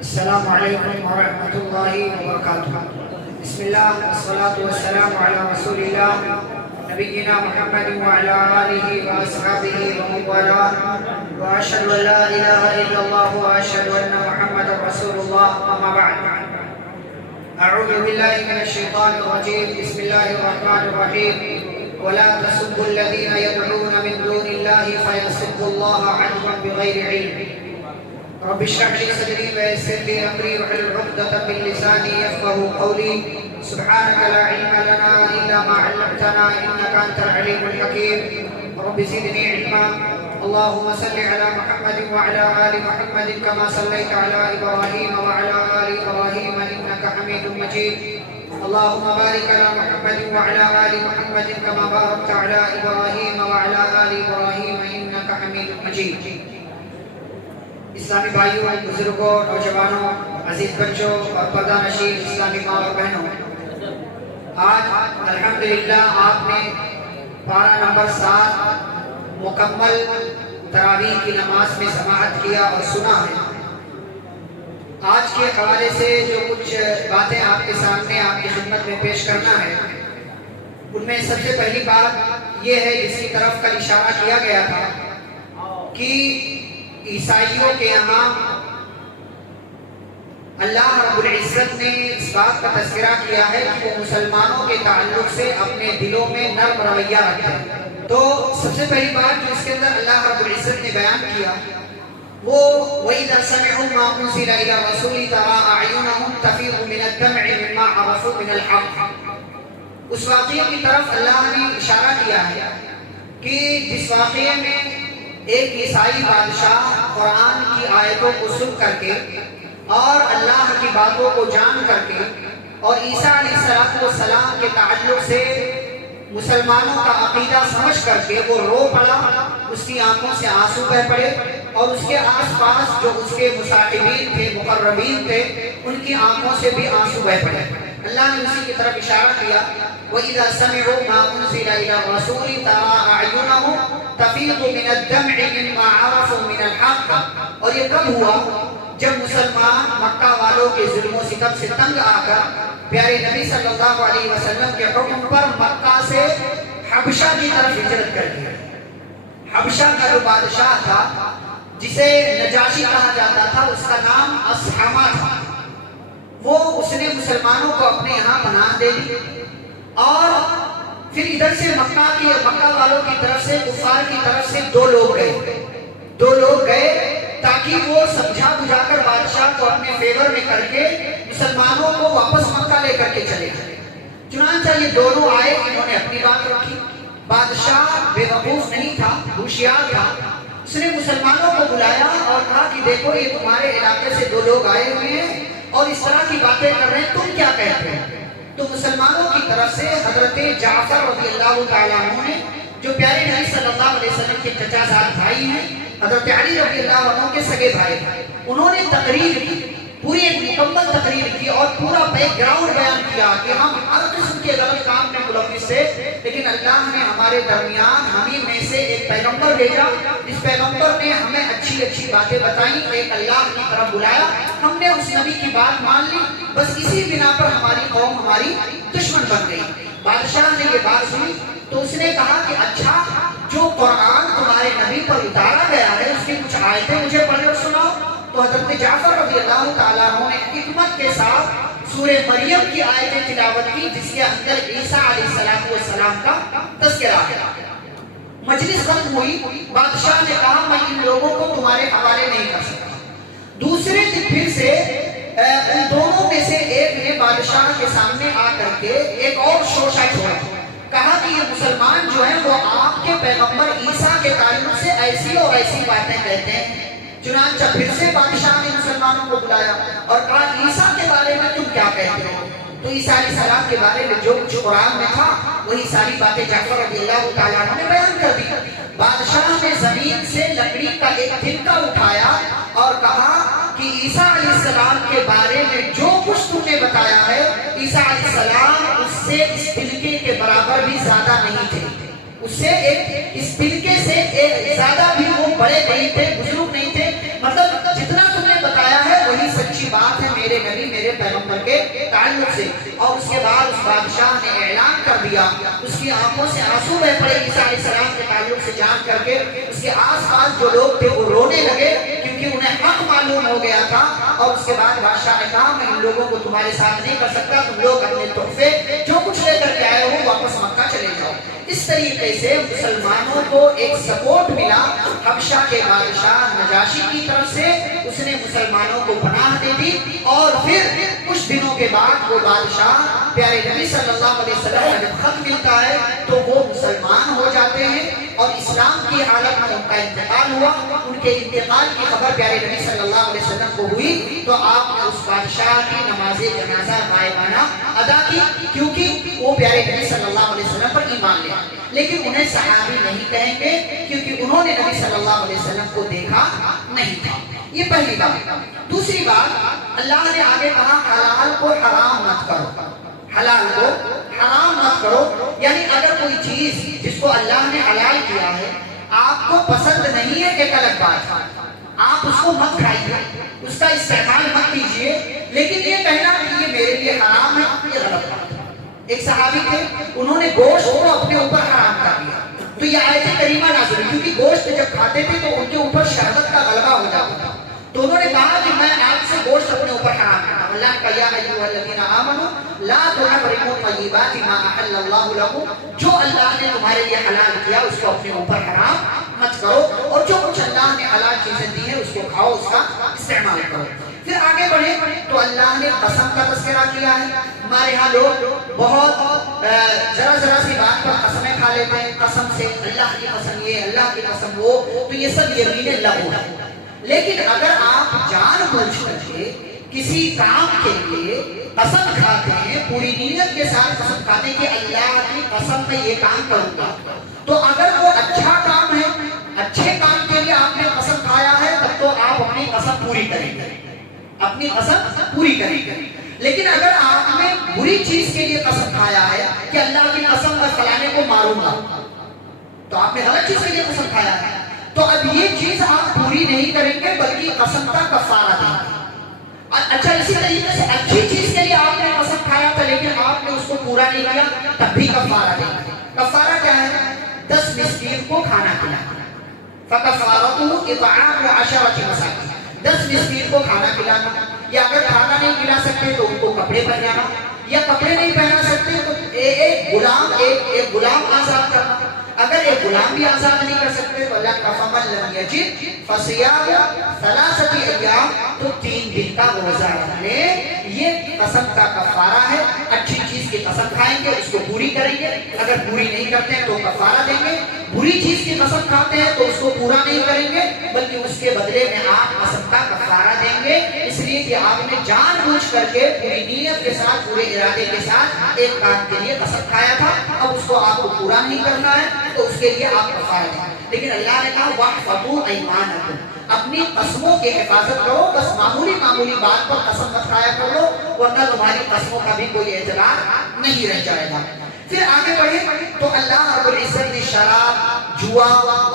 السلام علیکم ورحمۃ اللہ وبرکاتہ۔ بسم اللہ والصلاة والسلام علی رسول اللہ نبینا محمد وعلی آلہ واصحابہ ومن والاه واشهد ان لا الہ الا اللہ واشهد ان محمد رسول اللہ، اما بعد۔ اعوذ باللہ من الشیطان الرجیم، بسم اللہ الرحمن الرحیم۔ ولا تسبوا الذین يدعون من دون اللہ فیسبوا اللہ عدوا بغیر علم۔ رب اشرح لي صدري ويسر لي امري واحلل عقدة من لساني يفقهوا قولي سبحانك لا علم لنا الا ما علمتنا انك انت العليم الحكيم رب زدني علما اللهم صل على محمد وعلى ال محمد كما صليت على ابراهيم وعلى ال ابراهيم انك حميد مجيد اللهم بارك على محمد وعلى ال محمد كما باركت على ابراهيم وعلى ال ابراهيم انك حميد مجيد۔ اسلامی بھائیوں، بزرگوں، نوجوانوں، عزیز بچوں اور پردہ نشین اسلامی ماں اور بہنوں، آج الحمدللہ آپ نے پارہ نمبر 7 مکمل تراویح کی نماز میں سماعت کیا اور سنا ہے۔ آج کے حوالے سے جو کچھ باتیں آپ کے سامنے آپ کی خدمت میں پیش کرنا ہے، ان میں سب سے پہلی بات یہ ہے جس کی طرف کل اشارہ کیا گیا تھا کہ عیسائیوں کے یہاں اللہ رب العزت نے اس بات کا تذکرہ کیا ہے کہ وہ مسلمانوں کے تعلق سے اپنے دلوں میں نرم رویہ رکھتے ہیں۔ تو سب سے پہلی بات جو اس کے اندر اللہ رب العزت نے بیان کیا وہ وَإِذَا سَمِعُوا مَا أُنزِلَ إِلَى الرَّسُولِ تَرَىٰ أَعْيُنَهُمْ تَفِيضُ مِنَ الدَّمْعِ مِمَّا عَرَفُوا مِنَ الْحَقِّ۔ اس واقعے کی طرف اللہ نے اشارہ کیا ہے کہ جس واقعے میں ایک عیسائی بادشاہ قرآن کی آیتوں کو سن کر کے اور اللہ کی باتوں کو جان کر کے اور عیسیٰ علیہ السلام کے تعلق سے مسلمانوں کا عقیدہ سمجھ کر کے وہ رو پڑا، اس کی آنکھوں سے آنسو بہہ پڑے اور اس کے آس پاس جو اس کے مصاحبین تھے، مقربین تھے، ان کی آنکھوں سے بھی آنسو بہہ پڑے۔ اللہ نے اسی کی طرف اشارہ کیا وَإِذَا سَمِعُوا مَا أُنزِلَ إِلَى الرَّسُولِ تَرَىٰ أَعْيُنَهُمْ تَفِيضُ مِنَ الدَّمْعِ مِمَّا عَرَفُوا مِنَ الْحَقِّ۔ اور یہ کب ہوا؟ جب مسلمان مکہ والوں کے ظلم و ستم سے تنگ آ کر پیارے نبی صلی اللہ علیہ وسلم کے حکم پر مکہ سے حبشہ کی طرف ہجرت کر دی۔ حبشہ کا جو بادشاہ تھا جسے نجاشی کہا جاتا تھا، اس کا نام اصحمہ تھا، وہ اس نے مسلمانوں کو اپنے یہاں پناہ دے دی اور پھر ادھر سے مکہ والوں کی طرف سے کفار کی طرف سے دو لوگ گئے تاکہ وہ سمجھا بجھا کر بادشاہ کو اپنے فیور میں کر کے مسلمانوں کو واپس مکہ لے کر کے چلے گئے۔ چنانچہ یہ دونوں آئے، انہوں نے اپنی بات رکھی۔ بادشاہ بے وقوف نہیں تھا، ہوشیار تھا، اس نے مسلمانوں کو بلایا اور کہا کہ دیکھو یہ تمہارے علاقے سے دو لوگ آئے ہوئے ہیں اور اس طرح کی باتیں کر رہے ہیں، تم کیا کہتے ہیں؟ تو مسلمانوں کی طرف سے حضرت جعفر رضی اللہ تعالیٰ عنہ نے، جو پیارے نبی صلی اللہ علیہ وسلم کے چچا زاد بھائی ہیں، حضرت علی رضی اللہ عنہ کے سگے بھائی، انہوں نے تقریر کی، پوری ایک مکمل تقریر کی اور پورا بیک گراؤنڈ بیان کیا کہ ہم ہر قسم کے غلط کام میں ملوث تھے، لیکن اللہ نے ہمارے درمیان ہمیں میں سے ایک پیغمبر بھیجا، اس پیغمبر نے ہمیں اچھی اچھی باتیں بتائیں، ایک اللہ کی طرف بلایا، ہم نے اس نبی کی بات مان لی، بس اسی بنا پر ہماری قوم ہماری دشمن بن گئی۔ بادشاہ نے یہ بات سنی تو اس نے کہا کہ اچھا، جو قرآن تمہارے نبی پر اتارا گیا ہے اس کی کچھ آیتیں مجھے پڑھ کر سناؤ۔ تو حضرت جعفر رضی اللہ تعالیٰ عنہ نے حکمت کے ساتھ سورہ مریم کی آیتیں تلاوت کی، جس کے اندر عیسیٰ علیہ السلام کا تذکرہ ہے۔ مجلس ختم ہوئی، بادشاہ نے کہا میں ان لوگوں کو تمہارے حوالے نہیں کر سکتا۔ دوسرے دن پھر سے ان دونوں میں سے ایک نے بادشاہ کے سامنے آ کر کے ایک اور شوشہ چھوڑا، کہا کہ یہ مسلمان جو ہیں وہ آپ کے پیغمبر عیسیٰ کے تعلق سے ایسی اور ایسی باتیں کہتے ہیں۔ چنانچہ پھر سے بادشاہ نے مسلمانوں کو بلایا اور کہا عیسیٰ کے بارے میں تم کیا کہتے ہو؟ تو عیسیٰ علیہ السلام کے بارے میں جو کچھ قرآن میں تھا وہی ساری باتیں جعفر رضی اللہ تعالیٰ عنہ نے بیان کر دی۔ بادشاہ نے زمین سے لکڑی کا ایک تنکا اٹھایا اور کہا کہ عیسیٰ علیہ السلام کے بارے میں جو کچھ تم نے بتایا ہے، عیسیٰ علیہ السلام اس سے اس تنکے کے برابر بھی زیادہ نہیں تھے، اس سے اس تنکے سے زیادہ بھی وہ بڑے نہیں تھے، بزرگ نہیں تھے، مطلب جتنا تم نے بتایا ہے وہی سچی بات نبی میرے پیغمبر کے تعلق سے. اور اس کے بعد اس بادشاہ نے اعلان کر دیا, اس کی آنکھوں سے آنسو بہ پڑے عیسیٰ علیہ السلام کے تعلق سے جان کر کے. اس کے آس پاس جو لوگ تھے وہ رونے لگے کیونکہ انہیں حق معلوم ہو گیا تھا. اور اس کے بعد بادشاہ نے کہا میں ان لوگوں کو تمہارے ساتھ نہیں کر سکتا, تم لوگ اپنے تحفے جو کچھ لے کر کے آئے ہو واپس مکہ چلے جاؤ. اس طریقے سے مسلمانوں کو ایک سپورٹ ملا حبشہ کے بادشاہ نجاشی کی طرف سے. اس نے مسلمانوں کو پناہ دے دی اور پھر کچھ دنوں کے بعد وہ بادشاہ پیارے نبی صلی اللہ علیہ وسلم کا جب خط ملتا ہے تو وہ مسلمان ہو جاتے ہیں اور اسلام کی حالت میں ان کا انتقال ہوا. ان کے انتقال کی خبر پیارے نبی صلی اللہ علیہ وسلم کو ہوئی تو آپ نے اس بادشاہ کی نماز جنازہ غائبانہ ادا کی کیونکہ وہ پیارے نبی صلی اللہ علیہ وسلم پر ایمان لے. لیکن انہیں صحابی نہیں کہیں گے کیونکہ انہوں نے نبی صلی اللہ علیہ وسلم کو دیکھا نہیں تھا. یہ پہلی بات. دوسری بات, اللہ نے آگے کہا حلال کو حرام مت کرو, حلال کو حرام مت کرو. یعنی اگر کوئی چیز جس کو اللہ نے حلال کیا ہے آپ کو پسند نہیں ہے ایک الگ بات, آپ اس کو مت کھائیے, اس کا استعمال مت کیجیے, لیکن یہ کہنا کہ یہ میرے لیے حرام ہے یہ غلط بات ہے. ایک صحابی تھے, انہوں نے گوشت کو اپنے اوپر حرام کر دیا تو یہ آیت کریمہ نازل ہوئی کیونکہ گوشت جب کھاتے تھے تو ان کے اوپر شہوت کا غلبہ ہو جاتا تھا. تو انہوں نے کہا کہ میں آج سے گوشت اپنے اوپر حرام کرتا ہوں. اللہ کا یا ایھا الذین آمنوا لا تحرموا طیبات ما احل اللہ لکم, جو اللہ نے تمہارے لیے حلال کیا اس کو اپنے اوپر حرام مت کرو, اور جو کچھ اللہ نے حلال چیزیں دی ہیں اس کو کھاؤ, اس کا استعمال کرو. پھر آگے بڑھے تو اللہ نے قسم کا تذکرہ کیا ہے. ہمارے ہاں لوگ بہت ذرا ذرا سی بات پر قسمیں کھا لیتے ہیں, قسم سے اللہ کی قسم یہ, اللہ کی قسم وہ, تو یہ سب یمین لغو ہے. لیکن اگر آپ جان بوجھ کر کے کسی کام کے لیے قسم کھاتے ہیں پوری نیت کے ساتھ قسم کھاتے ہیں کہ اللہ کی قسم میں یہ کام کروں گا, تو اگر وہ اچھا کام ہے, اچھے کام کے لیے آپ نے قسم کھایا ہے تب تو آپ اپنی قسم پوری کریں گے, اپنی قسم پوری کریں گے. لیکن اگر آپ نے بری چیز کے لیے قسم کھایا ہے کہ اللہ کی قسم میں فلانے کو ماروں گا, تو آپ نے غلط چیز کے لیے قسم کھایا ہے, تو اب یہ چیز آپ پوری نہیں کریں گے بلکہ قسم کا کفارہ دیں گے. اچھا اسی طریقے سے اچھی چیز کے لیے آپ نے قسم کھایا تھا لیکن آپ نے اس کو پورا نہیں کیا تب بھی کفارہ دیں گے. کفارہ کیا ہے؟ 10 مسکین کو کھانا کھلانا. فکفارتہ اطعام 10 مساکین, 10 مسکین کو کھانا کھلانا, یا اگر کھانا نہیں کھلا سکتے تو ان کو کپڑے پہنانا, یا کپڑے نہیں پہنا سکتے تو ایک غلام آزاد کرنا. اگر ایک غلام بھی آزاد نہیں کر سکتے تو اللہ کا فمن لم یجد فصیام 3 ایام, تو 3 دن کا روزہ رکھ لے. یہ قسم کا کفارہ ہے. اچھی چیز کی قسم کھائیں گے اس کو پوری کریں گے, اگر پوری نہیں کرتے ہیں تو کفارہ دیں گے. بری چیز کی قسم کھاتے ہیں تو اس کو پورا نہیں کریں گے بلکہ اس کے بدلے میں آپ قسم کا کفارہ دیں گے, اس لیے کہ آپ نے جان بوجھ کر کے پوری نیت کے ساتھ پورے ارادے کے ساتھ ایک کام کے لیے قسم کھایا تھا, اب اس کو آپ کو پورا نہیں کرنا ہے تو اس کے لیے آپ کفارہ دیں. لیکن اللہ نے کہا واحفظوا ایمانکم, اپنی قسموں کی حفاظت کرو, بس معمولی بات پر قسم مت کھایا کرو ورنہ تمہاری قسموں کا بھی کوئی اعتبار نہیں رہ جائے گا. پھر آگے بڑھے تو اللہ رب العزت نے شراب, جوا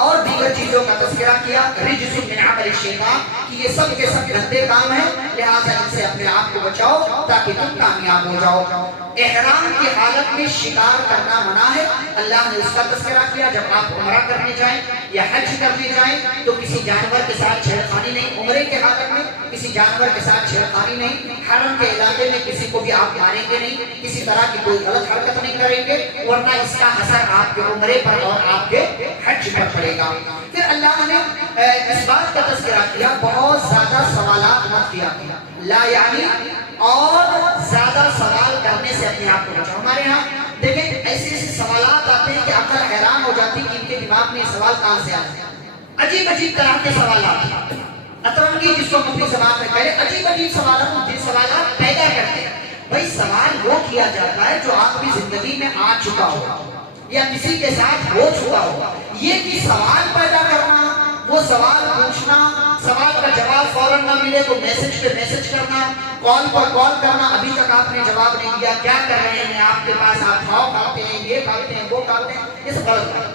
اور دیگر چیزوں کا تذکرہ کیا, رجس من عمل الشیطان, کہ یہ سب کے سب گندے کام ہیں, لہٰذا ان سے اپنے آپ کو بچاؤ تاکہ تم کامیاب ہو جاؤ. احرام کی حالت میں شکار کرنا منع ہے, اللہ نے اس کا تذکرہ کیا. جب آپ عمرہ کرنے جائیں یا حج کرنے جائیں تو کسی جانور کے ساتھ چھیڑخانی نہیں, عمرے کے حالت میں کسی جانور کے ساتھ چھیڑخانی نہیں, حرم کے علاقے میں کسی کو بھی آپ ماریں گے نہیں, کسی طرح کی کوئی غلط حرکت نہیں کریں گے ورنہ اس کا اثر آپ کے عمرے پر اور آپ کے حج پر پڑے گا. پھر اللہ نے اس بات کا تذکرہ کیا بہت زیادہ سوالات مت کیا, لا یعنی اور زیادہ سوال کرنے سے اپنے آپ کو بچاؤ. ہمارے یہاں دیکھیں ایسے سوالات آتے ہیں کہ عقل حیران ہو جاتی کہ ان کے دماغ میں یہ سوال کہاں سے آتے ہیں. عجیب طرح کے سوالات, اترنگی جس کو اپنی زبان میں کہے, عجیب سوالات پیدا کرتے ہیں. بھائی سوال وہ کیا جاتا ہے جو آپ کی زندگی میں آ چکا ہو یا کسی کے ساتھ ہو چکا ہو. یہ کہ سوال پیدا کرنا, وہ سوال پوچھنا, سوال کا جواب فوراً نہ ملے تو میسج پہ میسج کرنا, کال پر کال کرنا, ابھی تک آپ نے جواب نہیں دیا, کیا کر رہے ہیں آپ کے پاس, آپ کھاؤ کھاتے ہیں, یہ کھاتے ہیں, وہ کھاتے ہیں, یہ سب غلط ہے.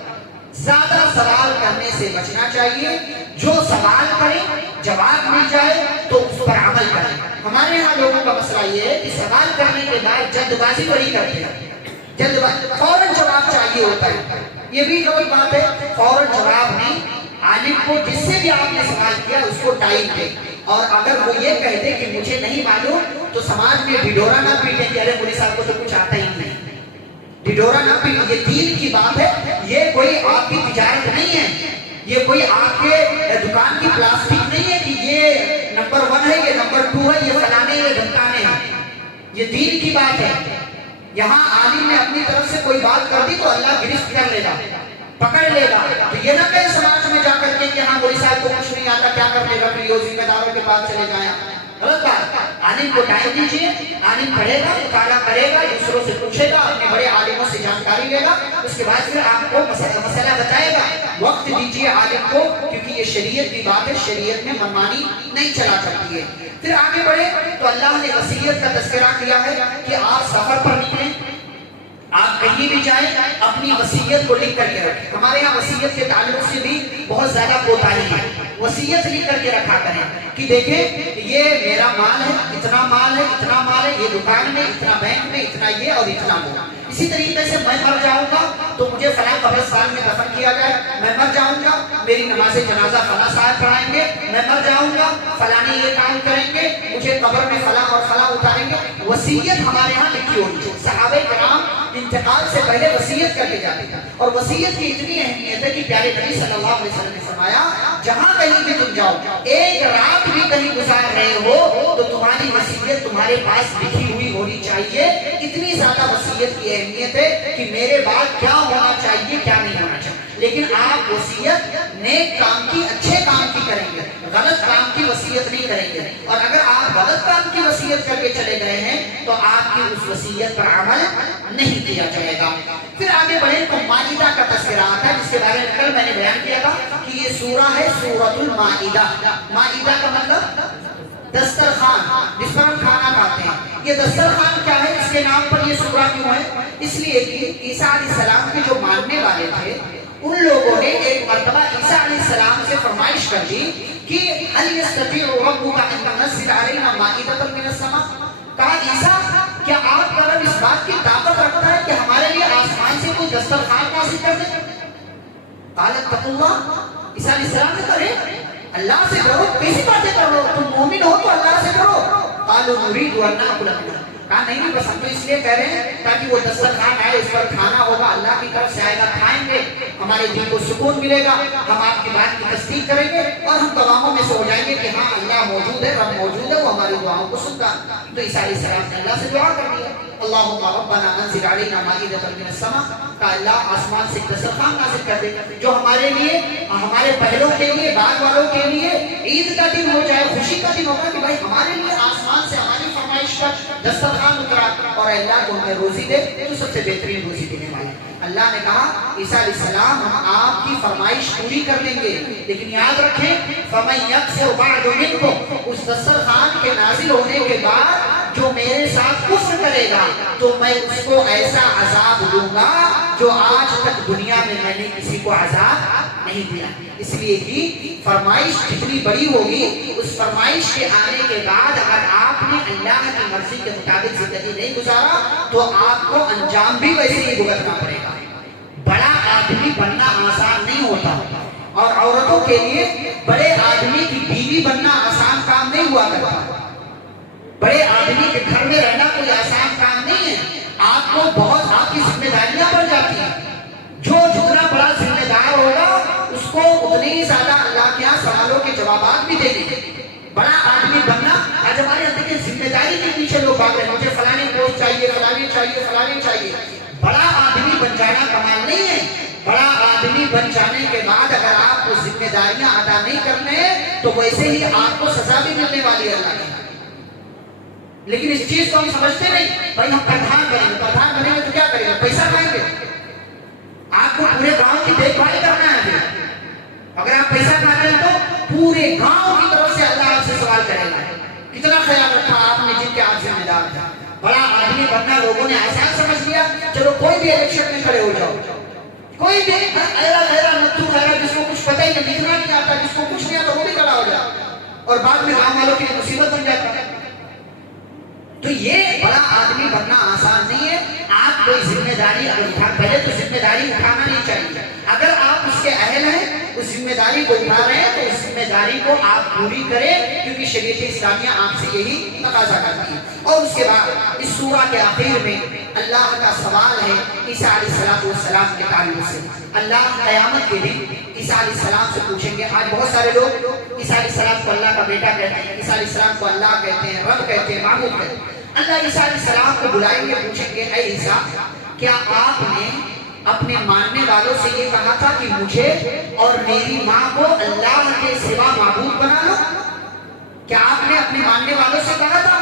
زیادہ سوال کرنے سے بچنا چاہیے. جو سوال کریں جواب مل جائے تو اس پر عمل کریں. ہمارے یہاں لوگوں کا مسئلہ یہ ہے کہ سوال کرنے کے بعد جلد بازی بڑی کرتے ہیں، فوراً جواب چاہیے ہوتا ہے. یہ بھی غلط بات ہے. فوراً جواب نہیں، عالم کو جس سے بھی آپ نے سوال کیا اس کو ٹائم دے. اور اگر وہ یہ کہہ دے کہ مجھے نہیں معلوم تو سماج میں ڈھڈورا نہ پیٹیں کہ ارے مولوی صاحب کو تو کچھ آتا ہی نہیں. ڈھڈورا نہ پیٹیں، یہ دین کی بات ہے. یہ کوئی آپ کی تجارت نہیں ہے، یہ کوئی آپ کے دکان کی پلاسٹک نہیں ہے کہ یہ نمبر 1 ہے، یہ نمبر 2 ہے، یہ فلانے یہ ڈھمکانے ہیں. یہ دین کی بات ہے. یہاں عالم نے اپنی طرف سے کوئی بات کر دی تو اللہ گرفت کر لے گا، پکڑ لے گا. تو یہ نہ کہ سماج میں جا کر کے کہ ہاں مولوی صاحب کو کچھ نہیں آتا کیا کر لے گا، پھر یہ ذمہ داروں کے پاس چلے جائیں. غلط بات. عالم کو ٹائم دیجیے، عالم پڑھے گا، مطالعہ کرے گا، دوسروں سے پوچھے گا، اپنے بڑے عالموں سے جانکاری لے گا، اس کے بعد پھر آپ کو مسئلہ بتائے گا. وقت دیجیے عالم کو، کیونکہ یہ شریعت کی بات ہے، شریعت میں منمانی نہیں چلا سکتی ہے. پھر آگے بڑھے تو اللہ نے وصیت کا تذکرہ کیا ہے کہ آپ سفر پر نکلیں، آپ کہیں بھی جائیں اپنی وصیت کو لکھ کر کے رکھیں. ہمارے یہاں وصیت کے تعلق سے بھی بہت زیادہ کوتاہی ہے. وصیت لکھ کر کے رکھا کریں کہ دیکھیں یہ میرا مال ہے، اتنا مال ہے، اتنا مال ہے، یہ دکان میں اتنا، بینک میں اتنا، یہ اور اتنا وہ. اسی طریقے سے میں مر جاؤں گا تو مجھے فلاں قبرستان میں دفن کیا جائے. میں مر جاؤں گا میری نماز جنازہ فلاں صاحب پڑھائیں گے. میں مر جاؤں گا فلاں یہ کام کریں گے، مجھے قبر میں فلاں اور فلاں اتاریں گے. وصیت ہمارے ہاں لکھی ہونی چاہیے. صحابہ کرام انتقال سے پہلے وصیت کر کے جاتے تھے، اور وصیت کی اتنی اہمیت ہے کہ پیارے نبی صلی اللہ علیہ وسلم نے فرمایا جہاں کہیں بھی تم جاؤ، ایک رات بھی کہیں گزار رہے ہو تو تمہاری وصیت تمہارے پاس لکھی ہوئی ہونی چاہیے. اتنی زیادہ وصیت کی اہمیت ہے کہ میرے بعد کیا ہونا چاہیے کیا نہیں ہونا چاہیے. لیکن آپ وصیت نیک کام کی، اچھے کام کی کریں گے، غلط کام کی وصیت نہیں کریں گے. اور اگر آپ غلط کام کی وصیت کر کے چلے گئے ہیں تو آپ کی اس وصیت پر عمل نہیں کیا جائے گا. پھر آگے بڑھیں تو مائدہ کا تذکرہ آتا ہے، جس کے بارے میں کل میں نے بیان کیا تھا کہ یہ سورہ ہے سورۃ المائدہ. مائدہ کا مطلب دسترخوان، جس پر ہم کھانا کھاتے ہیں. یہ دسترخوان کیا ہے، اس کے نام پر یہ سورہ کیوں ہے؟ اس لیے کہ عیسیٰ علیہ السلام کے جو ماننے والے تھے ان لوگوں نے ایک مرتبہ عیسیٰ علیہ السلام سے فرمائش کر دی کہ هل يستطيع ربك ان ينزل علينا مائدة من السماء. کہا عیسیٰ کیا آپ کا رب اس بات کی طاقت رکھتا ہے کہ ہمارے لیے آسمان سے کوئی دسترخوان نازل کر دے؟ قال اتقوا اللہ. عیسیٰ علیہ السلام نے کہا اللہ سے ڈرو. کیسی باتیں کر رہے ہو، تم مومن ہو تو اللہ سے ڈرو. قالوا نريد ان ناكل منها. کہا نہیں بس ہم تو اس لیے کہہ رہے ہیں تاکہ وہ دسترخوان آئے، اس پر کھانا ہوگا، اللہ کی طرف سے آئے گا، کھائیں گے، ہمارے دل کو سکون ملے گا، ہم آپ کی بات کی تصدیق کریں گے اور ہم گواہوں میں سے ہو جائیں گے کہ ہاں اللہ موجود ہے، رب موجود ہے، وہ ہماری دعاؤں کو سنتا. تو عیسیٰ علیہ السلام نے اللہ سے دعا کر دیا اللہم ربنا انزل علینا مائدۃ من السماء. کہ اللہ آسمان سے دسترخوان نازل کر دے جو ہمارے لیے، ہمارے پہلوں کے لیے، بعد والوں کے لیے عید کا دن ہو جائے، خوشی کا دن ہوگا کہ بھائی ہمارے لیے آسمان سے ہماری فرمائش پر دسترخوان اترا. اور اللہ کو ہمیں روزی دے تو سب سے بہترین روزی دینے والا. اللہ نے کہا عیسیٰ علیہ السلام ہم آپ کی فرمائش پوری کر لیں گے، لیکن یاد رکھیں فَمَن يَكْفُرْ بَعْدُ مِنْكُمْ. اس دسترخوان کے نازل ہونے کے بعد جو میرے ساتھ کفر کرے گا تو میں اس کو ایسا عذاب دوں گا جو آج تک دنیا میں نے کسی کو عذاب نہیں دیا. اس لیے کہ فرمائش جتنی بڑی ہوگی اس فرمائش کے آنے کے بعد اگر آپ نے اللہ کی مرضی کے مطابق زندگی نہیں گزارا تو آپ کو انجام بھی ویسے ہی بھگتنا پڑے گا. بڑا آدمی بننا آسان نہیں ہوتا، اور عورتوں کے لیے بڑے آدمی کی بیوی بننا آسان کام نہیں ہوا کرتا. بڑے آدمی کے گھر میں رہنا کوئی آسان کام نہیں ہے. آپ کو بہت آپ کی ذمہ داریاں بڑھ جاتی ہیں. جو جتنا بڑا ذمہ دار ہوگا اس کو اتنی ہی زیادہ اللہ کے یہاں سوالوں کے جوابات بھی دیں گے. بڑا آدمی بننا، آج ہمارے اندر کی ذمہ داری کے پیچھے لوگ بھاگ رہے ہیں، مجھے فلانے پوسٹ چاہیے، فلانے چاہیے، فلانے چاہیے. بڑا آدمی بن جانا کمال نہیں ہے. بڑا آدمی بن جانے کے بعد اگر آپ کو ذمہ داریاں ادا نہیں کرنے تو ویسے ہی آپ کو سزا بھی ملنے والی ہے اللہ کی. لیکن اس چیز کو ہم سمجھتے نہیں. بھائی ہم پردھان بنیں گے تو کیا کریں گے؟ پیسہ کھائیں گے. آپ کو پورے گاؤں کی دیکھ بھال کرنا ہے. اگر آپ پیسہ کھاتے ہیں تو پورے گاؤں کی طرف سے اللہ آپ سے سوال کرے گا کتنا خیال رکھا آپ نے جن کے آپ ذمہ دار تھا. بڑا آدمی بننا لوگوں نے آسان سمجھ لیا. چلو کوئی بھی الیکشن میں کھڑے ہو جاؤ، کوئی بھی ایرا نتو خیرا جس کو کچھ پتہ ہی نہیں، لکھنا نہیں آتا، جس کو کچھ نہیں آتا وہ بھی کھڑا ہو جائے اور بعد میں گاؤں والوں کی مصیبت بن جاتا ہے. تو یہ بڑا آدمی بننا آسان نہیں ہے. آپ کوئی ذمہ داری اگر اٹھا، پہلے تو ذمہ داری اٹھانا نہیں چاہیے. اگر آپ اس کے اہل ہیں، اس ذمہ داری کو اٹھا رہے ہیں، تو اس ذمہ داری کو آپ پوری کریں، کیونکہ شریعت اسلامیہ آپ سے یہی تقاضا کرتی ہے. اور اس کے بعد اس سورہ کے آخر میں اللہ کا سوال ہے عیسیٰ علیہ السلام کے تعلق سے. اللہ قیامت کے دن عیسیٰ علیہ السلام سے پوچھیں گے. آج بہت سارے لوگ عیسیٰ علیہ السلام کو اللہ کا بیٹا کہتے ہیں، عیسیٰ علیہ السلام کو اللہ کہتے ہیں، رب کہتے ہیں، معبود کہتے ہیں. اللہ عیسیٰ علیہ السلام کو بلائیں گے، پوچھیں گے اے عیسیٰ، کیا آپ نے اپنے ماننے والوں سے یہ کہا تھا کہ مجھے اور میری ماں کو اللہ کے سوا معبود بنا لو؟ کیا آپ نے اپنے ماننے والوں سے کہا تھا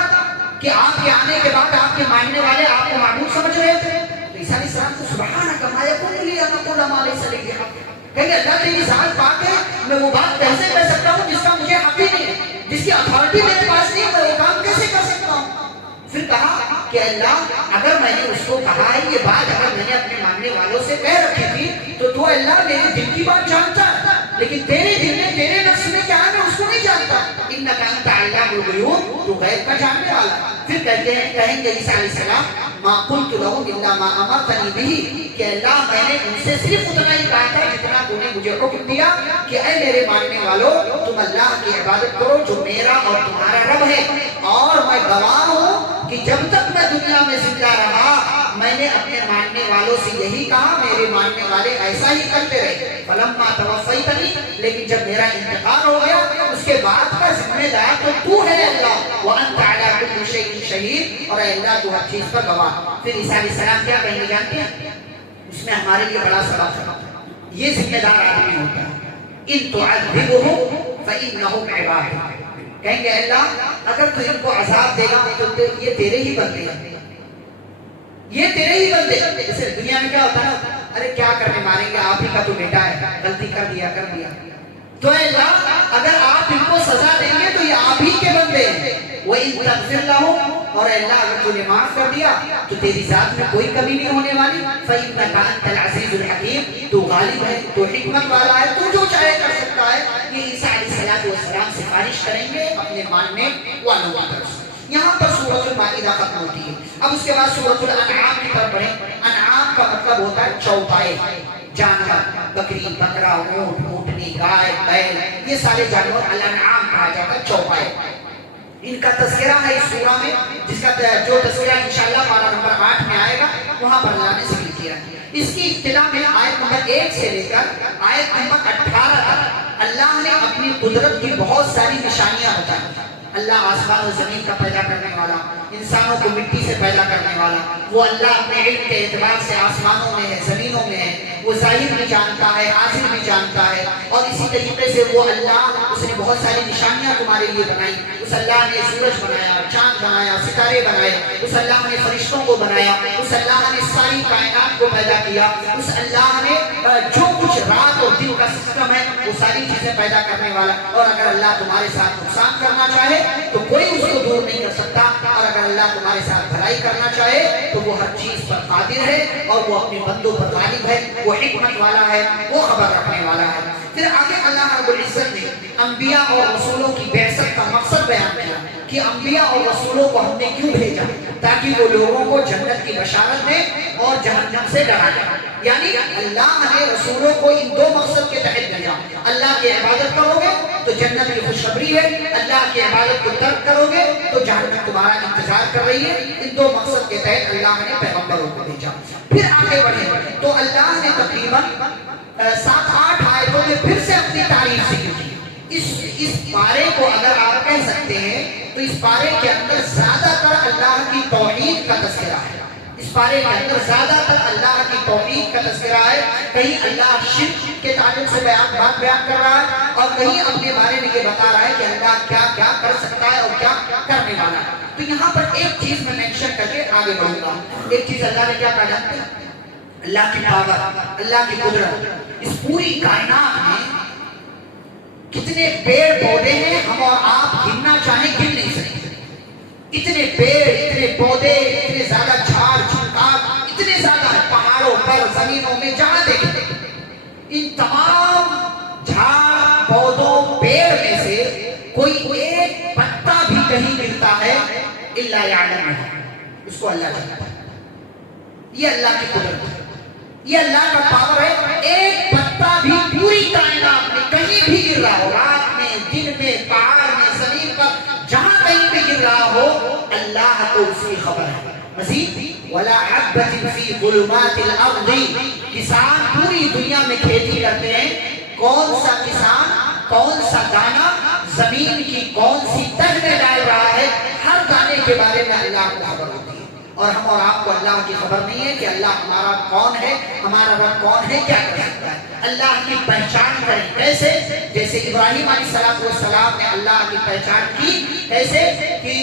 کہ آپ کے آنے کے بعد آپ کے ماننے والے آپ کو معبود سمجھ رہے تھے؟ تو عیسیٰ علیہ السلام کو سبحانک ما یکون لی ان اقول ما لیس لی بحق، کہیں گے اللہ تیری ذات پاک ہے، میں وہ بات کیسے کہہ سکتا ہوں جس کا مجھے حق ہی نہیں ہے، جس کی اتھارٹی میرے پاس نہیں ہے، میں وہ کام کیسے کر سکتا ہوں؟ پھر کہا کہ اللہ اگر میں نے اس کو کہا ہے یہ بات، اگر میں نے اپنے ماننے والوں سے کہہ رکھی تھی تو اللہ میرے دل کی بات جانتا ہے، لیکن تیرے دل میں تیرے نفس میں کیا ہے میں اس کو نہیں جانتا. انک انت علام الغیوب، تو غیب کا جاننے والا. پھر کہیں گے عیسیٰ علیہ السلام ما قلت لهم الا ما امرتنی به، کہ اللہ میں نے ان سے صرف اتنا ہی کہا تھا جتنا تو نے مجھے حکم دیا کہ اے میرے ماننے والوں تم اللہ کی عبادت کرو جو میرا اور تمہارا رب ہے. اور میں گواہ ہوں کہ جب تک میں دنیا میں زندہ رہا میں نے اپنے ماننے والوں سے یہی کہا، میرے ماننے والے ایسا ہی کرتے رہے. فلما توفیتنی، لیکن جب میرا انتقال ہو گیا اس کے بعد کا ذمہ دار تو تو ہے اللہ، وانت علی کل شیء شہید، اور اے اللہ تو ہر چیز پر گواہ. پھر عیسیٰ علیہ السلام کیا کہیں گے جانتے ہیں؟ اس میں ہمارے لیے بڑا سبق ہے. یہ ذمہ دار آدمی ہوتا ہے، ان تعذبهم فانهم عبادك، کہیں گے اللہ اگر تو ان کو عذاب دے گا تو یہ تیرے ہی بندے ہیں، یہ تیرے ہی بندے. جیسے دنیا میں کیا ہوتا ہے، ارے کیا کرنے ماریں گے، آپ ہی کا تو بیٹا ہے، غلطی کر دیا. تو اے اللہ اگر آپ ان کو سزا دیں گے تو یہ آپ ہی کے بندے ہیں. وَإِن تَغْفِرْ لَهُمْ، اور اے اللہ اگر تو نے معاف کر دیا تو تیری ذات میں کوئی کمی نہیں ہونے والی. فَإِنَّكَ أَنْتَ الْعَزِيزُ الْحَكِيمُ، تو غالب ہے، تو حکمت والا ہے، تو جو چاہے کر سکتا ہے. یہ عیسیٰ علیہ السلام سفارش کریں گے اپنے ماننے والوں کی طرف سے. یہاں پر سورۃ المائدہ ختم ہوتی ہے. اب اس کے بعد سورۃ الانعام کی طرف بڑھیں. انعام کا مطلب ہوتا ہے چوپائے، جانور، بکری، بکرا، اونٹ، اونٹنی، گائے، بیل، یہ سارے جانور الانعام کہا جاتا ہے، چوپائے. ان کا تذکرہ ہے اس سورہ میں، جس کا جو تذکرہ انشاءاللہ پارہ نمبر 8 میں آئے گا، وہاں پر اللہ نے ذکر کیا ہے. اس کی ابتدا میں آیت نمبر 1 سے لے کر آیت نمبر 18 تک اللہ نے اپنی قدرت کی بہت ساری نشانیاں بتائی. اللہ آسمان و زمین کا پیدا کرنے والا، انسانوں کو مٹی سے پیدا کرنے والا، وہ اللہ اپنے علم کے اعتبار سے آسمانوں میں ہے، زمینوں میں ہے، وہ ظاہر بھی جانتا ہے، حاضر بھی جانتا ہے. اور اسی طریقے سے وہ اللہ، اس نے بہت ساری نشانیاں تمہارے لیے بنائی. اس اللہ نے سورج بنایا، چاند بنایا، ستارے بنائے. اس اللہ نے فرشتوں کو بنایا. اس اللہ نے ساری کائنات کو پیدا کیا. اس اللہ نے جو کچھ رات اور دن کا سسٹم ہے وہ ساری چیزیں پیدا کرنے والا. اور اگر اللہ تمہارے ساتھ نقصان کرنا چاہے تو کوئی اس کو دور نہیں کر سکتا، اور اگر اللہ تمہارے ساتھ بھلائی کرنا چاہے تو وہ ہر چیز پر قادر ہے، اور وہ اپنے بندوں پر غالب ہے، وہ حکمت والا ہے، وہ خبر رکھنے والا ہے. پھر آگے اللہ رب العزت نے انبیاء اور رسولوں کی بعثت کا مقصد بیان کیا کہ انبیاء اور رسولوں کو ہم نے کیوں بھیجا، تاکہ وہ لوگوں کو جنت کی بشارت دیں اور جہنم سے ڈرائیں. یعنی اللہ نے رسولوں کو ان دو مقصد کے تحت بھیجا. اللہ کی عبادت کرو گے تو جنت کی خوشخبری ہے، اللہ کی عبادت کو ترک کرو گے تو جہنم تمہارا انتظار کر رہی ہے. ان دو مقصد کے تحت اللہ نے پیغمبروں کو بھیجا. پھر آگے بڑھے تو اللہ نے تقریباً 7-8 آیتوں میں پھر سے اپنی تعریف ذکر کی. اس پارے کو اگر آپ کہہ سکتے ہیں تو اس پارے کے اندر زیادہ تر اللہ کی توحید کا تذکرہ ہے. اس پارے کے اندر زیادہ تر اللہ کی توحید کا تذکرہ ہے. کہیں اللہ شرک کے تعلق سے بات بیان کر رہا ہے، اور کہیں اپنے بارے میں یہ بتا رہا ہے کہ اللہ کیا کیا کر سکتا ہے اور کیا کرنے والا ہے. تو یہاں پر ایک چیز میں مینشن کر کے آگے بڑھوں گا. ایک چیز اللہ نے کیا کہا جانتے ہیں؟ اللہ کی پاور، اللہ کی قدرت. اس پوری کائنات میں کتنے پیڑ پودے ہیں ہم اور آپ گننا چاہیں گن نہیں سکتے. اتنے پیڑ، اتنے پودے، اتنے زیادہ جھاڑ جھنکار، اتنے زیادہ پہاڑوں پر، زمینوں میں جہاں دیکھتے ان تمام جھاڑ پودوں پیڑ میں سے کوئی ایک پتا بھی کہیں ملتا ہے الا یعلمها، اس کو اللہ جانتا ہے. یہ اللہ کی قدرت ہے، یہ اللہ کا پاور ہے. ایک پتا بھی پوری کائنات میں کہیں بھی گر رہا ہو، رات میں، دن میں، پہاڑ میں، زمین پر، جہاں کہیں بھی گر رہا ہو، اللہ کو اس کی خبر ہے. مزید وَلَا حَبَّةٍ فِي ظُلُمَاتِ الْأَرْضِ، کسان پوری دنیا میں کھیتی کرتے ہیں، کون سا کسان کون سا دانہ زمین کی کون سی تہ میں ڈال رہا ہے، ہر دانے کے بارے میں اللہ کو خبر ہوتی ہے. اور ہم اور آپ کو اللہ کی خبر نہیں ہے کہ اللہ ہمارا کون ہے، ہمارا رب کون ہے، کیا کر سکتا ہے. اللہ کی پہچان کریں کیسے؟ جیسے ابراہیم علیہ السلام نے اللہ کی پہچان کی، ایسے کہ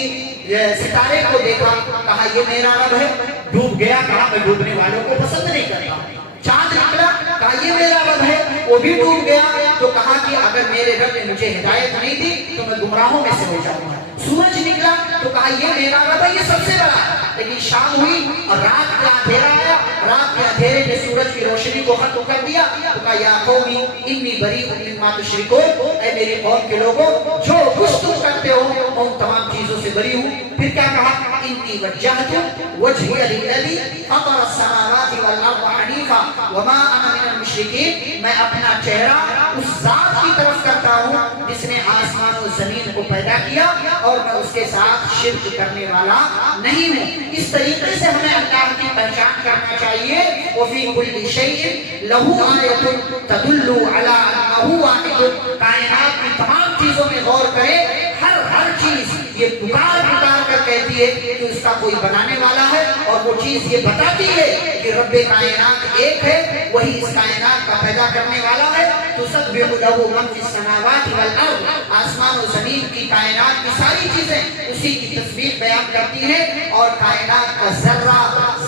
ستارے کو دیکھا، کہا یہ میرا رب ہے. ڈوب گیا، کہا میں ڈوبنے والوں کو پسند نہیں کرتا. چاند نکلا، کہا یہ میرا رب ہے، وہ بھی ڈوب گیا. تو کہا کہ اگر میرے رب نے مجھے ہدایت نہیں دی تو میں گمراہوں میں سے ہو جاؤں گا. سورج نکلا تو کہا یہ میرا رب ہے، یہ سب سے بڑا ہے. لیکن شام ہوئی اور رات کا اندھیرا آیا، رات کے اندھیرے نے سورج کی روشنی کو ختم کر دیا. تو کہا یا قومی انی بریء مما تشرکون، اے میری قوم کے لوگوں، جو کچھ تم کرتے ہو ان تمام چیزوں سے بری ہوں. پھر کیا کہا؟ انی وجہت وجہی للذی فطر السماوات والارض حنیفا وما انا من المشرکین، میں اپنا چہرہ اس ذات کی طرف کرتا ہوں جس نے آسمان و زمین کو پیدا کیا، اور میں اس کے ساتھ شرک کرنے والا نہیں ہوں. اس طریقے سے ہمیں اللہ کی پہچان کرنا چاہیے. وفی کل شیء لہ آیۃ تدل علی انہ واحد، کائنات کی تمام چیزوں میں غور کریں، ہر چیز یہ پکار کر کہتی ہے کہ اس کا کوئی بنانے والا ہے، اور وہ چیز یہ بتاتی ہے کہ رب کائنات ایک ہے، وہی اس کائنات کا پیدا کرنے والا ہے. تسبح لہ من فی السماوات والارض، آسمان و زمین کی کائنات کی ساری چیزیں اسی کی تسبیح بیان کرتی ہیں. اور کائنات کا ذرہ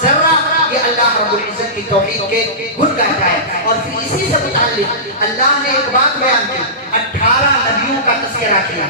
ذرہ یہ اللہ رب العزت کی توحید کے گن گاتا ہے. اور پھر اسی سے متعلق اللہ نے ایک بات بیان کی، 18 نبیوں کا تذکرہ کیا.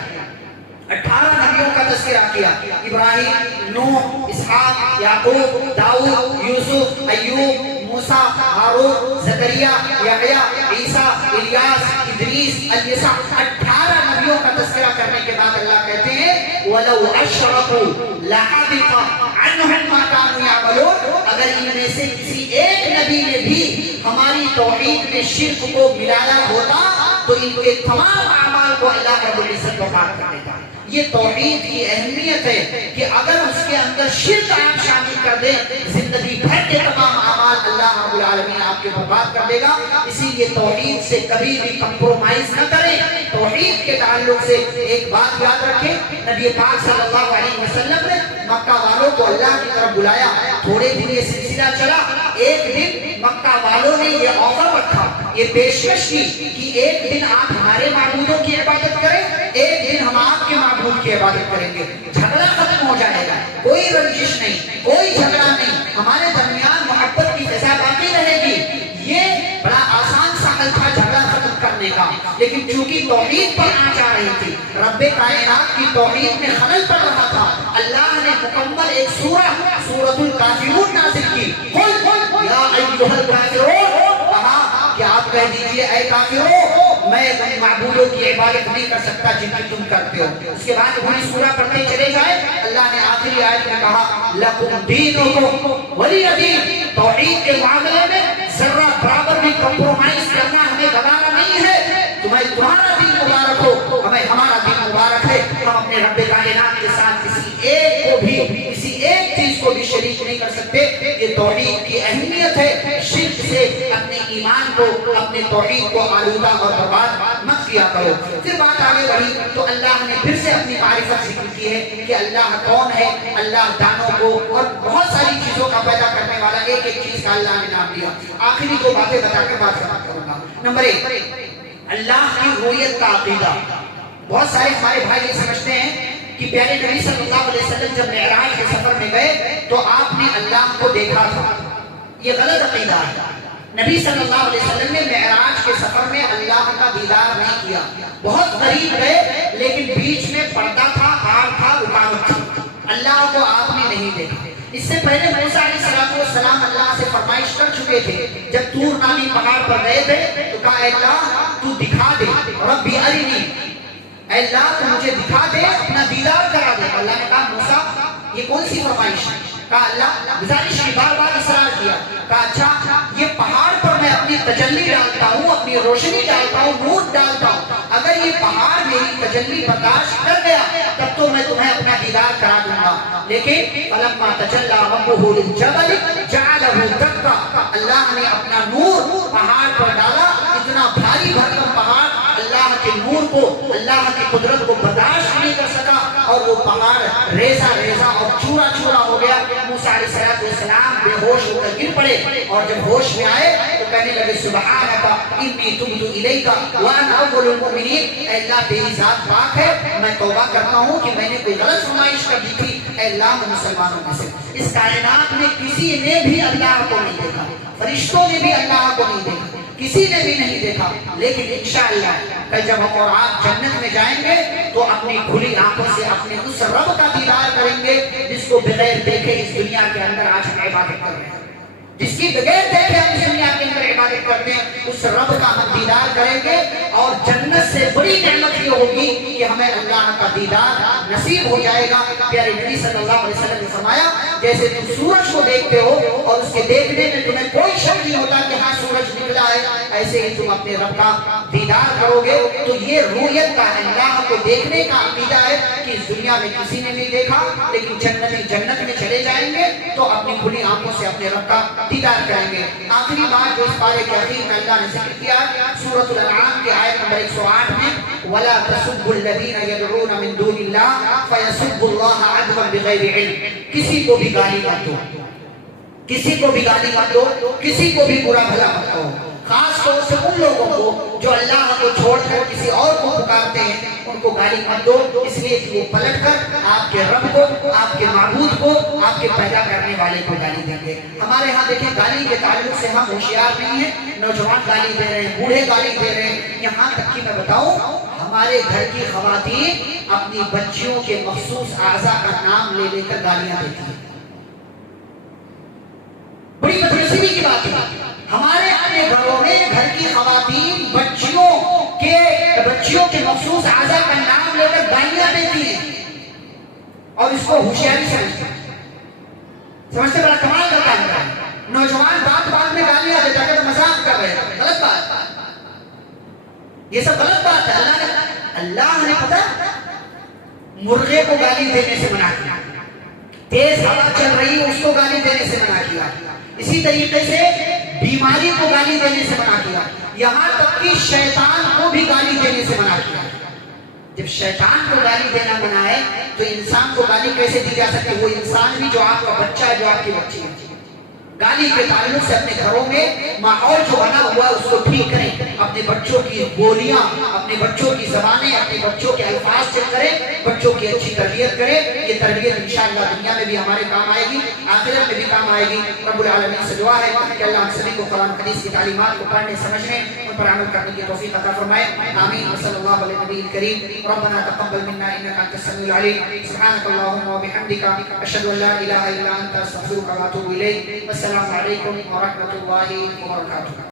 18 نبیوں کا تذکرہ کیا، ابراہیم، نوح، اسحاق، یعقوب، داؤد، یوسف، ایوب، موسیٰ، ہارون، زکریا، یحییٰ، عیسیٰ، الیاس، ادریس، الیسع. 18 نبیوں کا تذکرہ کرنے کے بعد اللہ کہتے ہیں وَلَوْ أَشْرَكُوا لَحَبِطَ عَنْهُمْ مَا كَانُوا يَعْمَلُونَ، اگر ان میں سے کسی ایک نبی نے بھی ہماری توحید میں شرک کو ملایا ہوتا تو ان کے تمام اعمال کو اللہ رب العزت برباد کر دیتا. یہ توحید کی اہمیت ہے کہ اگر اس کے اندر شرک آپ شامل کر دیں، زندگی بھر کے تمام اعمال اللہ رب العالمین آپ کے برباد کر دے گا. اسی لیے توحید سے کبھی بھی کمپرومائز نہ کریں. توحید کے تعلق سے ایک بات یاد رکھیں، نبی پاک صلی اللہ علیہ وسلم نے مکہ والوں کو اللہ کی طرف بلایا. تھوڑے دن یہ سلسلہ چلا. ایک دن مکہ والوں نے یہ آفر رکھا، یہ پیشکش کی کہ ایک دن آپ ہمارے معبودوں کی عبادت کریں، ایک دن ہم آپ کے معبود کی عبادت کریں گے. جھگڑا ختم ہو جائے گا، کوئی رنجش نہیں، کوئی جھگڑا نہیں، ہمارے درمیان محبت کی فضا باقی رہے گی. یہ بڑا آسان سا حل تھا جھگڑا ختم کرنے کا. لیکن چونکہ توحید پر آنچ آ رہی تھی، رب کائنات کی توحید میں خلل پڑ رہا تھا، اللہ نے مکمل ایک سورۃ الکافرون نازل کی. یا ایھا الکافرون، کہا کہ آپ کہہ دیجئے اے کافروں، میں معبودوں کی عبادت نہیں کر سکتا جن کی تم کرتے ہو. اس کے بعد پوری سورہ پڑھتے چلے جائے. اللہ نے آخری آیت میں کہا لکم دینکم ولی دین، توحید کے معاملے میں ذرہ برابر بھی کمپرومائز کرنا ہمیں گوارا نہیں ہے. تمہیں تمہارا دین مبارک ہو، ہمیں ہمارا دین مبارک ہے. ہم اپنے رب کائنات کے ساتھ کسی ایک کو بھی، کسی ایک چیز کو بھی شریک نہیں کر سکتے. یہ توحید کی اہمیت ہے. شرک سے اپنے ایمان کو، اپنے توحید کو آلودہ اور برباد مت کیا کرو. پھر بات آگے بڑھی تو اللہ نے پھر سے اپنی معرفت ذکر کی ہے کہ اللہ کون ہے. اللہ دانوں کو اور بہت ساری چیزوں کا پیدا کرنے والا، ایک ایک چیز کا اللہ نے نام دیا. آخری دو باتیں بتا کر بات ختم کروں گا. نمبر 1، اللہ کی رویت کا عقیدہ. بہت سارے ہمارے بھائی یہ سمجھتے ہیں کہ پیارے نبی صلی اللہ علیہ وسلم جب معراج کے سفر میں گئے تو آپ نے اللہ کو دیکھا تھا. یہ غلط عقیدہ ہے. نبی صلی اللہ علیہ وسلم نے معراج کے سفر میں اللہ کا دیدار نہیں کیا. بہت قریب گئے لیکن بیچ میں پردہ تھا، آڑ تھا، رکاوٹ تھی. اللہ کو آپ نے نہیں دیکھا. اس سے پہلے موسیٰ علیہ السلام اللہ سے فرمائش کر چکے تھے. جب طور نامی پہاڑ پر گئے تھے تو کہا اے اللہ تو دکھا دے، ربی ارنی، اے اللہ تو مجھے دکھا دے، اپنا دیدار کرا دے. اللہ نے کہا موسیٰ یہ کون سی فرمائش ہے؟ کہا اللہ گزارش کی، بار بار اصرار کیا، کہا اچھا یہ پہاڑ پر میں اپنی تجلی ڈالتا ہوں، اپنی روشنی ڈالتا ہوں، نور ڈالتا ہوں، اگر یہ پہاڑ میری تجلی برداشت کر گیا تب تو میں تمہیں اپنا دیدار کرا دوں گا، لیکن فلما تجلی ربہ للجبل جعلہ دکا، اللہ نے اپنا نور پہاڑ پر ڈالا، اتنا بھاری بھرکم پہاڑ اللہ کے نور کو، اللہ کی قدرت کو برداشت نہیں کر سکا اور وہ پہاڑ ریزہ ریزہ اور چورا چورا ہو گیا۔ موسیٰ علیہ السلام بے ہوش ہو کر گر پڑے اور جب ہوش میں آئے تو کہنے لگے سبحانک انی تبت الیک وانا اول المؤمنین، اے اللہ تیری ذات پاک ہے، میں توبہ کرتا ہوں کہ میں نے کوئی غلط فرمائش کر دی تھی، اے اللہ میں مسلمانوں میں سے۔ اس کائنات میں کسی نے بھی اللہ کو نہیں دیکھا، فرشتوں نے بھی اللہ کو نہیں دیکھا، کسی نے بھی نہیں دیکھا، لیکن انشاءاللہ کل جب ہم اور آپ جنت میں جائیں گے تو اپنی کھلی آنکھوں سے اپنے اس رب کا دیدار کریں گے جس کو بغیر دیکھے اس دنیا کے اندر آج ہم عبادت کر رہے ہیں، جس کی بغیر دیکھے ہم اس دنیا کے اندر عبادت کرتے ہیں، اس رب کا ہم دیدار کریں گے، اور جنت سے بڑی نعمت یہ ہوگی کہ ہمیں اللہ کا دیدار نصیب ہو جائے گا۔ پیارے نبی صلی اللہ علیہ وسلم نے فرمایا جیسے تم سورج کو دیکھتے ہو اور اس کے دیکھنے میں تمہیں کوئی شک نہیں ہوتا کہ ہاں سورج نکلا ہے، ایسے ہی تم اپنے رب کا دیدار کرو گے۔ تو یہ رؤیت کا اللہ کو دیکھنے کا عقیدہ ہے کہ اس دنیا میں کسی نے نہیں دیکھا، لیکن جنت میں چلے جائیں گے تو اپنی کھلی آنکھوں سے اپنے رب کا دیدار کریں گے۔ آخری بات جو اس پارے کے اخیر میں اللہ نے ذکر کیا سورۃ الانعام کی آیت نمبر 108 میں، وَلَا تَسُبُّوا الَّذِينَ يَدْعُونَ مِن دُونِ اللَّهِ فَيَسُبُّوا اللَّهَ عَدْوًا بِغَيْرِ عِلْمٍ، کسی کو بھی گالی مت دو، کسی کو بھی گالی مت دو، کسی کو بھی برا بھلا مت کہو، خاص طور سے ان لوگوں کو جو اللہ کو چھوڑ کر کسی اور کو پکارتے ہیں ان کو گالی مت دو، اس لیے کہ وہ پلٹ کر آپ کے رب کو، آپ کے معبود کو، آپ کے پیدا کرنے والے کو گالی دیں گے۔ ہمارے ہاں دیکھیں گالی کے تعلق سے ہم ہوشیار نہیں ہیں، نوجوان گالی دے رہے ہیں، بوڑھے گالی دے رہے ہیں، یہاں تک کہ میں بتاؤں ہمارے گھر کی خواتین اپنی بچیوں کے مخصوص اعضاء کا نام لے لے کر گالیاں دیتی ہیں، بڑی بدنصیبی کی بات ہے۔ ہمارے اپنے گھروں میں گھر کی خواتین بچیوں کے مخصوص اعضاء کا نام لے کر گالیاں دیتی ہیں اور اس کو ہوشیاری سمجھتے بڑا کمال کرتا ہے۔ نوجوان بات بات میں گالیاں دیتا ہے تو مذاق کر رہے ہیں، غلط بات، یہ سب غلط بات ہے۔ اللہ نے پتہ مرغے کو گالی دینے سے منع کیا، تیز ہوا چل رہی ہے اس کو گالی دینے سے منع کیا، اسی طریقے سے بیماری کو گالی دینے سے منع کیا، یہاں تک کہ شیطان کو بھی گالی دینے سے منع کیا۔ جب شیطان کو گالی دینا منع ہے تو انسان کو گالی کیسے دی جا سکتی؟ وہ انسان بھی جو آپ کا بچہ ہے، جو آپ کی بچی ہے۔ گالی کے تعلق سے اپنے گھروں میں ماحول جو بنا ہوا ہے اس کو ٹھیک کریں، اپنے بچوں کی بولیاں، اپنے بچوں کی زبانیں، اپنے بچوں کے الفاظ چیک کریں، بچوں کی اچھی تربیت کریں۔ یہ تربیت انشاءاللہ دنیا میں بھی ہمارے کام آئے گی، آخرت میں بھی کام آئے گی۔ رب العالمین سے دعا ہے کہ اللہ ہم سبھی کو قرآن حدیث کی تعلیمات کو پڑھنے سمجھنے ان پر عمل کرنے کی توفیق عطا فرمائے، آمین۔ صلی اللہ علیہ نبی کریم۔ ربنا تقبل منا انك انت السميع العليم، سبحانك اللهم وبحمدك اشهد ان لا اله الا انت استغفرك واتوب اليك۔ السلام علیکم ورحمۃ اللہ وبرکاتہ۔